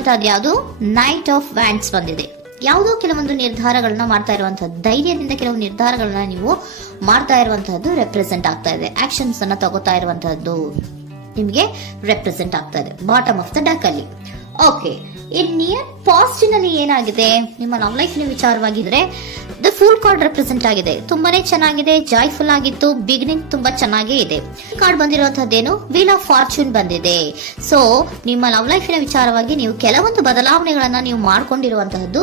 ಬಂದಿರುವಂತಹದ್ದು ಯಾವುದು? Knight of wands ಬಂದಿದೆ. ಯಾವುದೋ ಕೆಲವೊಂದು ನಿರ್ಧಾರಗಳನ್ನ ಮಾಡ್ತಾ ಇರುವಂತಹದ್ದು, ಧೈರ್ಯದಿಂದ ಕೆಲವು ನಿರ್ಧಾರಗಳನ್ನ ನೀವು ಮಾಡ್ತಾ ಇರುವಂತಹದ್ದು ರೆಪ್ರೆಸೆಂಟ್ ಆಗ್ತಾ ಇದೆ. ಆಕ್ಷನ್ಸ್ ಅನ್ನ ತಗೋತಾ ಇರುವಂತಹದ್ದು ನಿಮಗೆ ರೆಪ್ರೆಸೆಂಟ್ ಆಗ್ತಾ ಇದೆ ಬಾಟಮ್ ಆಫ್ ದ ಡಕ್ ಅಲ್ಲಿ. ಓಕೆ, ಇನ್ ನಿಯರ್ ಪಾಸ್ಟಿನಲ್ಲಿ ಏನಾಗಿದೆ? ನಿಮ್ಮ ಲವ್ ಲೈಫ್ ವಿಚಾರವಾಗಿದ್ರೆ ದ ಫೂಲ್ ಕಾರ್ಡ್ ರೆಪ್ರೆಸೆಂಟ್ ಆಗಿದೆ. ತುಂಬಾನೇ ಚೆನ್ನಾಗಿದೆ, ಜಾಯ್ಫುಲ್ ಆಗಿತ್ತು, ಬಿಗಿನಿಂಗ್ ತುಂಬಾ ಚೆನ್ನಾಗೇ ಇದೆ. ಕಾರ್ಡ್ ಬಂದಿರುವಂತಹದ್ದೇನು? ವೀಲ್ ಆಫ್ ಫಾರ್ಚೂನ್ ಬಂದಿದೆ. ಸೊ ನಿಮ್ಮ ಲವ್ ಲೈಫಿನ ವಿಚಾರವಾಗಿ ನೀವು ಕೆಲವೊಂದು ಬದಲಾವಣೆಗಳನ್ನ ನೀವು ಮಾಡ್ಕೊಂಡಿರುವಂತಹದ್ದು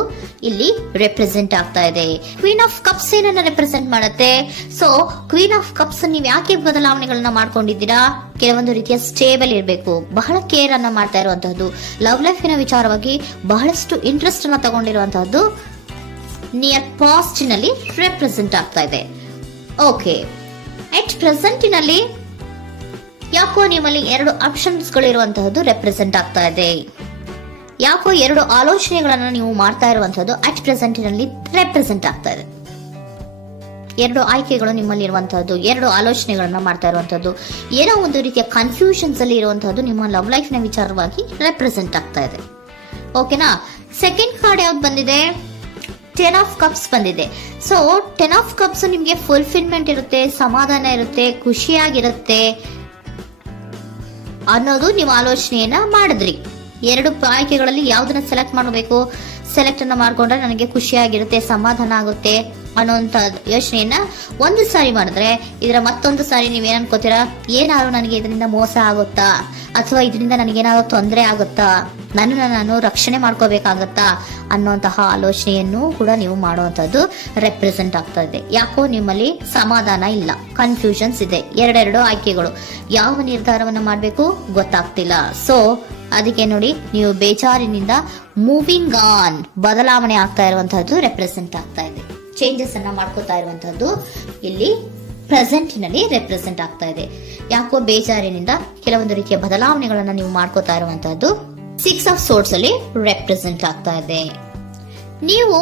ಇಲ್ಲಿ ರೆಪ್ರೆಸೆಂಟ್ ಆಗ್ತಾ ಇದೆ. ಕ್ವೀನ್ ಆಫ್ ಕಪ್ಸ್ ಏನನ್ನ ರೆಪ್ರೆಸೆಂಟ್ ಮಾಡುತ್ತೆ? ಸೊ ಕ್ವೀನ್ ಆಫ್ ಕಪ್ಸ್ ನೀವು ಯಾಕೆ ಬದಲಾವಣೆಗಳನ್ನ ಮಾಡ್ಕೊಂಡಿದ್ದೀರಾ? ಕೆಲವೊಂದು ರೀತಿಯ ಸ್ಟೇಬಲ್ ಇರಬೇಕು, ಬಹಳ ಕೇರ್ ಅನ್ನ ಮಾಡ್ತಾ ಇರುವಂತಹದ್ದು, ಲವ್ ಲೈಫಿನ ವಿಚಾರವಾಗಿ ಬಹಳಷ್ಟು ಇಂಟ್ರೆಸ್ಟ್ ಅನ್ನ ತಗೊಂಡಿರುವಂತಹದ್ದು ನಿಯರ್ ಪಾಸ್ಟಿನಲ್ಲಿ ರೆಪ್ರೆಸೆಂಟ್ ಆಗ್ತಾ ಇದೆ. ಓಕೆ, ಎಟ್ ಪ್ರೆಸೆಂಟಿನಲ್ಲಿ ಯಾಕೋ ನಿಮ್ಮಲ್ಲಿ 2 ಆಪ್ಷನ್ಸ್ ಗಳು ಇರುವಂತಹದ್ದು ರೆಪ್ರೆಸೆಂಟ್ ಆಗ್ತಾ ಇದೆ. ಯಾಕೋ 2 ಆಲೋಚನೆಗಳನ್ನ ನೀವು ಮಾಡ್ತಾ ಇರುವಂತಹದ್ದು ಅಟ್ ಪ್ರೆಸೆಂಟಿನಲ್ಲಿ ರೆಪ್ರೆಸೆಂಟ್ ಆಗ್ತಾ ಇದೆ. 2 ಆಯ್ಕೆಗಳು ನಿಮ್ಮಲ್ಲಿ ಇರುವಂತಹದ್ದು, 2 ಆಲೋಚನೆಗಳನ್ನ ಮಾಡ್ತಾ ಇರುವಂತಹದ್ದು, ಏನೋ ಒಂದು ರೀತಿಯ ಕನ್ಫ್ಯೂಷನ್ಸ್ ಅಲ್ಲಿ ಇರುವಂತಹದ್ದು ನಿಮ್ಮ ಲವ್ ಲೈಫ್ ನ ವಿಚಾರವಾಗಿ ರೆಪ್ರೆಸೆಂಟ್ ಆಗ್ತಾ ಇದೆ. ಓಕೆನಾ? ಸೆಕೆಂಡ್ ಕಾರ್ಡ್ ಯಾವ್ದು ಬಂದಿದೆ? 10 ಆಫ್ ಕಪ್ಸ್ ಬಂದಿದೆ. ಸೊ 10 ಆಫ್ ಕಪ್ಸ್ ನಿಮ್ಗೆ ಫುಲ್ಫಿಲ್ಮೆಂಟ್ ಇರುತ್ತೆ, ಸಮಾಧಾನ ಇರುತ್ತೆ, ಖುಷಿಯಾಗಿರುತ್ತೆ ಅನ್ನೋದು ನೀವು ಆಲೋಚನೆಯನ್ನ ಮಾಡಿದ್ರಿ. 2 ಆಯ್ಕೆಗಳಲ್ಲಿ ಯಾವ್ದನ್ನ ಸೆಲೆಕ್ಟ್ ಮಾಡಬೇಕು? ಸೆಲೆಕ್ಟ್ ಅನ್ನ ಮಾಡ್ಕೊಂಡ್ರೆ ನನಗೆ ಖುಷಿಯಾಗಿರುತ್ತೆ, ಸಮಾಧಾನ ಆಗುತ್ತೆ ಅನ್ನೋಂತ ಯೋಚನೆಯನ್ನ ಒಂದು ಸಾರಿ ಮಾಡಿದ್ರೆ, ಇದರ ಮತ್ತೊಂದು ಸಾರಿ ನೀವ್ ಏನ್ ಅನ್ಕೋತೀರಾ? ಏನಾದ್ರು ನನಗೆ ಇದರಿಂದ ಮೋಸ ಆಗುತ್ತಾ, ಅಥವಾ ಇದರಿಂದ ನನಗೇನಾದ್ರು ತೊಂದರೆ ಆಗುತ್ತಾ, ನಾನು ರಕ್ಷಣೆ ಮಾಡ್ಕೋಬೇಕಾಗತ್ತಾ ಅನ್ನೋಂತಹ ಆಲೋಚನೆಯನ್ನು ಕೂಡ ನೀವು ಮಾಡುವಂತದ್ದು ರೆಪ್ರೆಸೆಂಟ್ ಆಗ್ತಾ ಇದೆ. ಯಾಕೋ ನಿಮ್ಮಲ್ಲಿ ಸಮಾಧಾನ ಇಲ್ಲ, ಕನ್ಫ್ಯೂಷನ್ಸ್ ಇದೆ, 2 ಆಯ್ಕೆಗಳು, ಯಾವ ನಿರ್ಧಾರವನ್ನ ಮಾಡ್ಬೇಕು ಗೊತ್ತಾಗ್ತಿಲ್ಲ. ಸೊ ಅದಕ್ಕೆ ನೋಡಿ, ನೀವು ಬೇಜಾರಿನಿಂದ ಮೂವಿಂಗ್ ಆನ್, ಬದಲಾವಣೆ ಆಗ್ತಾ ಇರುವಂತಹದ್ದು ರೆಪ್ರೆಸೆಂಟ್ ಆಗ್ತಾ ಇದೆ. ಚೇಂಜಸ್ ಅನ್ನ ಮಾಡ್ಕೋತಾ ಇರುವಂತಹದ್ದು ಇಲ್ಲಿ ಪ್ರೆಸೆಂಟಿನಲ್ಲಿ ರೆಪ್ರೆಸೆಂಟ್ ಆಗ್ತಾ ಇದೆ. ಯಾಕೋ ಬೇಜಾರಿನಿಂದ ಕೆಲವೊಂದು ರೀತಿಯ ಬದಲಾವಣೆಗಳನ್ನ ನೀವು ಮಾಡ್ಕೋತಾ ಇರುವಂತಹದ್ದು 6 ಆಫ್ ಸೋರ್ಟ್ಸ್ ಅಲ್ಲಿ ರೆಪ್ರೆಸೆಂಟ್ ಆಗ್ತಾ ಇದೆ. ನೀವು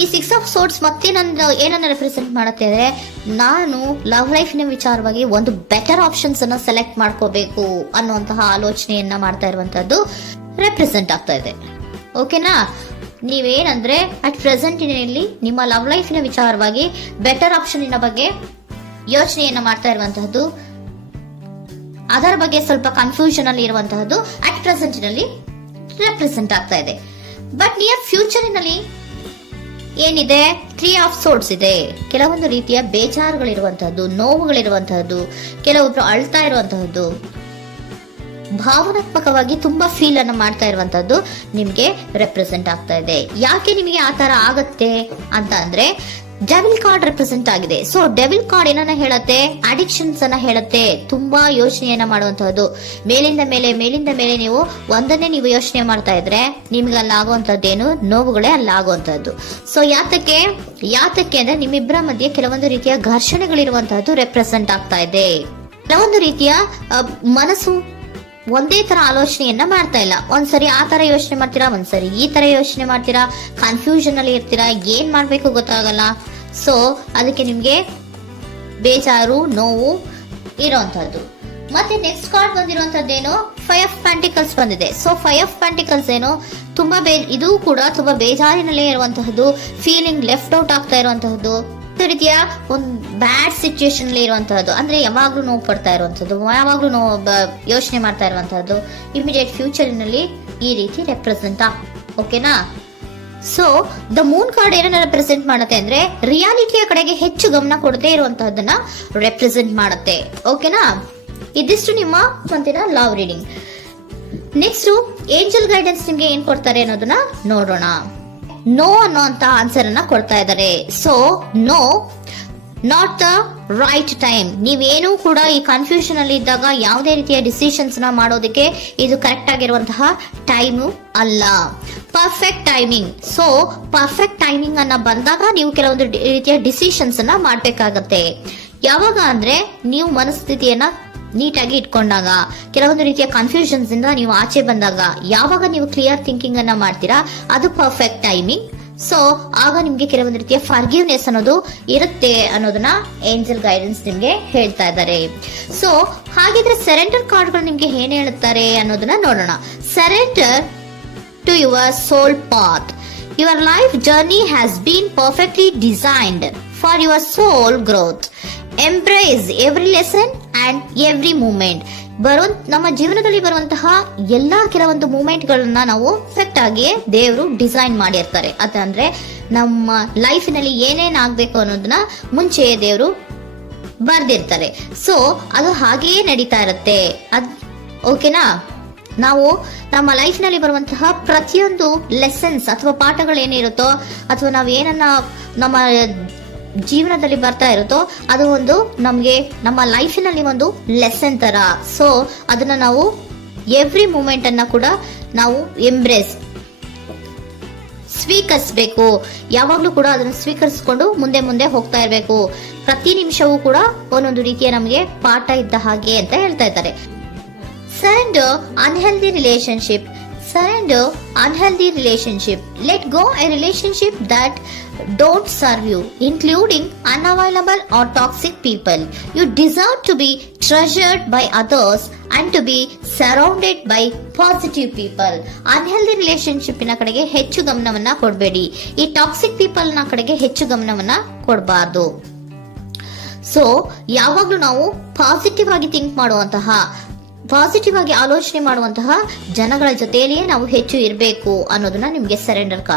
ಈ 6 ಆಫ್ ಸೋರ್ಟ್ಸ್ ಮತ್ತೆ ಏನನ್ನ ರೆಪ್ರೆಸೆಂಟ್ ಮಾಡುತ್ತೆ ಅಂದ್ರೆ, ನಾನು ಲವ್ ಲೈಫಿನ ವಿಚಾರವಾಗಿ ಒಂದು ಬೆಟರ್ ಆಪ್ಷನ್ಸ್ ಅನ್ನ ಸೆಲೆಕ್ಟ್ ಮಾಡ್ಕೋಬೇಕು ಅನ್ನುವಂತಹ ಆಲೋಚನೆಯನ್ನ ಮಾಡ್ತಾ ಇರುವಂತಹದ್ದು ರೆಪ್ರೆಸೆಂಟ್ ಆಗ್ತಾ ಇದೆ. ಓಕೆನಾ? ನೀವೇನಂದ್ರೆ ಅಟ್ ಪ್ರೆಸೆಂಟಿನಲ್ಲಿ ನಿಮ್ಮ ಲವ್ ಲೈಫಿನ ವಿಚಾರವಾಗಿ ಬೆಟರ್ ಆಪ್ಷನ್ ಬಗ್ಗೆ ಯೋಚನೆಯನ್ನ ಮಾಡ್ತಾ ಇರುವಂತಹದ್ದು, ಅದರ ಬಗ್ಗೆ ಸ್ವಲ್ಪ ಕನ್ಫ್ಯೂಷನ್ ಅಲ್ಲಿ ಇರುವಂತಹದ್ದು ಅಟ್ ಪ್ರೆಸೆಂಟಿನಲ್ಲಿ ರೆಪ್ರೆಸೆಂಟ್ ಆಗ್ತಾ ಇದೆ. ಬಟ್ ನಿಯರ್ ಫ್ಯೂಚರಿನಲ್ಲಿ ಏನಿದೆ? 3 ಆಫ್ ಸೋರ್ಟ್ಸ್ ಇದೆ. ಕೆಲವೊಂದು ರೀತಿಯ ಬೇಜಾರುಗಳಿರುವಂತಹದ್ದು, ನೋವುಗಳಿರುವಂತಹದ್ದು, ಕೆಲವೊಬ್ರು ಅಳ್ತಾ ಇರುವಂತಹದ್ದು, ಭಾವನಾತ್ಮಕವಾಗಿ ತುಂಬಾ ಫೀಲ್ ಅನ್ನ ಮಾಡ್ತಾ ಇರುವಂತಹದ್ದು ನಿಮ್ಗೆ ರೆಪ್ರೆಸೆಂಟ್ ಆಗ್ತಾ ಇದೆ. ಯಾಕೆ ನಿಮಗೆ ಆ ತರ ಆಗತ್ತೆ ಅಂತ ಅಂದ್ರೆ, ಡೆವಿಲ್ ಕಾರ್ಡ್ ರೆಪ್ರೆಸೆಂಟ್ ಆಗಿದೆ. ಸೊ ಡೆವಿಲ್ ಕಾರ್ಡ್ ಏನನ್ನ ಹೇಳುತ್ತೆ? ಅಡಿಕ್ಷನ್ಸ್ ಅನ್ನ ಹೇಳುತ್ತೆ. ತುಂಬಾ ಯೋಚನೆಯನ್ನ ಮಾಡುವಂತಹದ್ದು, ಮೇಲಿಂದ ಮೇಲೆ ನೀವು ಒಂದನ್ನೇ ನೀವು ಯೋಚನೆ ಮಾಡ್ತಾ ಇದ್ರೆ ನಿಮ್ಗೆ ಅಲ್ಲಾಗುವಂತದ್ದೇನು? ನೋವುಗಳೇ ಅಲ್ಲಾಗುವಂತಹದ್ದು. ಸೊ ಯಾತಕ್ಕೆ ಅಂದ್ರೆ ನಿಮ್ಮಿಬ್ಬರ ಮಧ್ಯೆ ಕೆಲವೊಂದು ರೀತಿಯ ಘರ್ಷಣೆಗಳಿರುವಂತಹದ್ದು ರೆಪ್ರೆಸೆಂಟ್ ಆಗ್ತಾ ಇದೆ. ಕೆಲವೊಂದು ರೀತಿಯ ಮನಸ್ಸು ಒಂದೇ ತರ ಆಲೋಚನೆಯನ್ನ ಮಾಡ್ತಾ ಇಲ್ಲ. ಒಂದ್ಸರಿ ಆ ತರ ಯೋಚನೆ ಮಾಡ್ತೀರಾ, ಒಂದ್ಸರಿ ಈ ತರ ಯೋಚನೆ ಮಾಡ್ತೀರಾ, ಕನ್ಫ್ಯೂಷನ್ ಅಲ್ಲಿ ಇರ್ತೀರಾ, ಏನ್ ಮಾಡ್ಬೇಕು ಗೊತ್ತಾಗಲ್ಲ. ಸೊ ಅದಕ್ಕೆ ನಿಮ್ಗೆ ಬೇಜಾರು, ನೋವು ಇರೋಂಥದ್ದು. ಮತ್ತೆ ನೆಕ್ಸ್ಟ್ ಕಾರ್ಡ್ ಬಂದಿರುವಂತದ್ದೇನು? 5 ಆಫ್ ಪ್ಯಾಂಟಿಕಲ್ಸ್ ಬಂದಿದೆ. ಸೊ 5 ಆಫ್ ಪ್ಯಾಂಟಿಕಲ್ಸ್ ಏನು? ತುಂಬಾ ಇದು ಕೂಡ ತುಂಬಾ ಬೇಜಾರಿನಲ್ಲೇ ಇರುವಂತಹದ್ದು, ಫೀಲಿಂಗ್ ಲೆಫ್ಟ್ ಔಟ್ ಆಗ್ತಾ ಇರುವಂತಹದ್ದು, ರೀತಿಯ ಒಂದು ಬ್ಯಾಡ್ ಸಿಚುಯೇಷನ್ ಇರುವಂತಹದ್ದು, ಅಂದ್ರೆ ಯಾವಾಗ್ಲೂ ನೋವು ಪಡ್ತಾ ಇರುವಂತಹದ್ದು, ಯಾವಾಗ್ಲೂ ಯೋಚನೆ ಮಾಡ್ತಾ ಇರುವಂತಹದ್ದು, ಇಮಿಡಿಯೇಟ್ ಫ್ಯೂಚರಿನಲ್ಲಿ ಈ ರೀತಿ ರೆಪ್ರೆಸೆಂಟ್ ಓಕೆನಾ? ಸೊ ದ ಮೂನ್ ಕಾರ್ಡ್ ಏನನ್ನ ರೆಪ್ರೆಸೆಂಟ್ ಮಾಡುತ್ತೆ ಅಂದ್ರೆ, ರಿಯಾಲಿಟಿಯ ಕಡೆಗೆ ಹೆಚ್ಚು ಗಮನ ಕೊಡದೇ ಇರುವಂತಹದನ್ನ ರೆಪ್ರೆಸೆಂಟ್ ಮಾಡುತ್ತೆ. ಓಕೆನಾ? ಇದಿಷ್ಟು ನಿಮ್ಮ love reading. Next angel guidance ನಿಮ್ಗೆ ಏನ್ ಕೊಡ್ತಾರೆ ಅನ್ನೋದನ್ನ ನೋಡೋಣ. ನೋ ಅನ್ನೋಂತ ಆನ್ಸರ್ ಅನ್ನ ಕೊಡ್ತಾ ಇದ್ದಾರೆ. So no, not the right time. ನೀವೇನು ಕೂಡ ಈ ಕನ್ಫ್ಯೂಷನ್ ಅಲ್ಲಿ ಇದ್ದಾಗ ಯಾವುದೇ ರೀತಿಯ ಡಿಸಿಷನ್ಸ್ ನ ಮಾಡೋದಕ್ಕೆ ಇದು ಕರೆಕ್ಟ್ ಆಗಿರುವಂತಹ ಟೈಮು ಅಲ್ಲ. Perfect timing. So perfect timing ಅನ್ನ ಬಂದಾಗ ನೀವು ಕೆಲವೊಂದು ರೀತಿಯ ಡಿಸಿಷನ್ಸ್ ಅನ್ನ ಮಾಡ್ಬೇಕಾಗತ್ತೆ. ಯಾವಾಗ ಅಂದ್ರೆ ನೀವು ಮನಸ್ಥಿತಿಯನ್ನ ನೀಟಾಗಿ ಇಟ್ಕೊಂಡಾಗ, ಕೆಲವೊಂದು ರೀತಿಯ ಕನ್ಫ್ಯೂಷನ್ಸ್ ಇಂದ ನೀವು ಆಚೆ ಬಂದಾಗ, ಯಾವಾಗ ನೀವು ಕ್ಲಿಯರ್ ಥಿಂಕಿಂಗ್ ಅನ್ನ ಮಾಡ್ತೀರಾ ಅದು ಪರ್ಫೆಕ್ಟ್ ಟೈಮಿಂಗ್. ಸೊ ಆಗ ನಿಮ್ಗೆ ಕೆಲವೊಂದು ರೀತಿಯ ಫರ್ಗಿವ್ನೆಸ್ ಅನ್ನೋದು ಇರುತ್ತೆ ಅನ್ನೋದನ್ನ ಏಂಜಲ್ ಗೈಡೆನ್ಸ್ ನಿಮ್ಗೆ ಹೇಳ್ತಾ ಇದ್ದಾರೆ. ಸೊ ಹಾಗಿದ್ರೆ ಸರೆಂಡರ್ ಕಾರ್ಡ್ಗಳು ನಿಮ್ಗೆ ಏನ್ ಹೇಳುತ್ತಾರೆ ಅನ್ನೋದನ್ನ ನೋಡೋಣ. Surrender to your soul path. Your life journey has been perfectly designed for your soul growth. Embrace every lesson and every moment. ನಮ್ಮ ಜೀವನದಲ್ಲಿ ಬರುವಂತಹ ಎಲ್ಲಾ ಕೆಲವೊಂದು ಮೂಮೆಂಟ್ಗಳನ್ನ ನಾವು ಪರ್ಫೆಕ್ಟ್ ಆಗಿ ದೇವರು ಡಿಸೈನ್ ಮಾಡಿರ್ತಾರೆ. ಅದಂದ್ರೆ ನಮ್ಮ ಲೈಫಿನಲ್ಲಿ ಏನೇನ್ ಆಗ್ಬೇಕು ಅನ್ನೋದನ್ನ ಮುಂಚೆಯೇ ದೇವರು ಬರ್ದಿರ್ತಾರೆ. ಸೊ ಅದು ಹಾಗೆಯೇ ನಡೀತಾ ಇರುತ್ತೆ. ಓಕೆನಾ? ನಾವು ನಮ್ಮ ಲೈಫ್ ನಲ್ಲಿ ಬರುವಂತಹ ಪ್ರತಿಯೊಂದು ಲೆಸನ್ಸ್ ಅಥವಾ ಪಾಠಗಳೇನಿರುತ್ತೋ ಅಥವಾ ನಾವು ಏನನ್ನ ನಮ್ಮ ಜೀವನದಲ್ಲಿ ಬರ್ತಾ ಇರುತ್ತೋ ಅದು ಒಂದು ನಮಗೆ ನಮ್ಮ ಲೈಫಿನಲ್ಲಿ ಒಂದು ಲೆಸನ್ ತರ. ಸೊ ಅದನ್ನ ನಾವು ಎವ್ರಿ ಮೂಮೆಂಟ್ ಅನ್ನ ಕೂಡ ನಾವು ಸ್ವೀಕರಿಸಬೇಕು. ಯಾವಾಗ್ಲೂ ಕೂಡ ಅದನ್ನು ಸ್ವೀಕರಿಸಿಕೊಂಡು ಮುಂದೆ ಮುಂದೆ ಹೋಗ್ತಾ ಇರಬೇಕು. ಪ್ರತಿ ನಿಮಿಷವೂ ಕೂಡ ಒಂದೊಂದು ರೀತಿಯ ನಮಗೆ ಪಾಠ ಇದ್ದ ಹಾಗೆ ಅಂತ ಹೇಳ್ತಾ ಇದ್ದಾರೆ. Surrender unhealthy relationship. Surrender unhealthy relationship. Let go a relationship that don't serve you, including unavailable or toxic people. You deserve to be treasured by others and to be surrounded by positive people. Unhealthy relationship ನ ಕಡೆಗೆ ಹೆಚ್ಚು ಗಮನವನ್ನ ಕೊಡಬೇಡಿ. ಈ toxic people ನ ಕಡೆಗೆ ಹೆಚ್ಚು ಗಮನವನ್ನ ಕೊಡಬಾರ್ದು. So ಯಾವಾಗ್ಲೂ ನಾವು ಪಾಸಿಟಿವ್ ಆಗಿ ಥಿಂಕ್ ಮಾಡುವಂತಹ, ಪಾಸಿಟಿವ್ ಆಗಿ ಆಲೋಚನೆ ಮಾಡುವಂತಹ ಜನಗಳ ಜೊತೆಯಲ್ಲಿಯೇ ನಾವು ಹೆಚ್ಚು ಇರಬೇಕು ಅನ್ನೋದನ್ನ ನಿಮ್ಗೆ ಸರೆಂಡರ್ ಕಾರ್ಡ್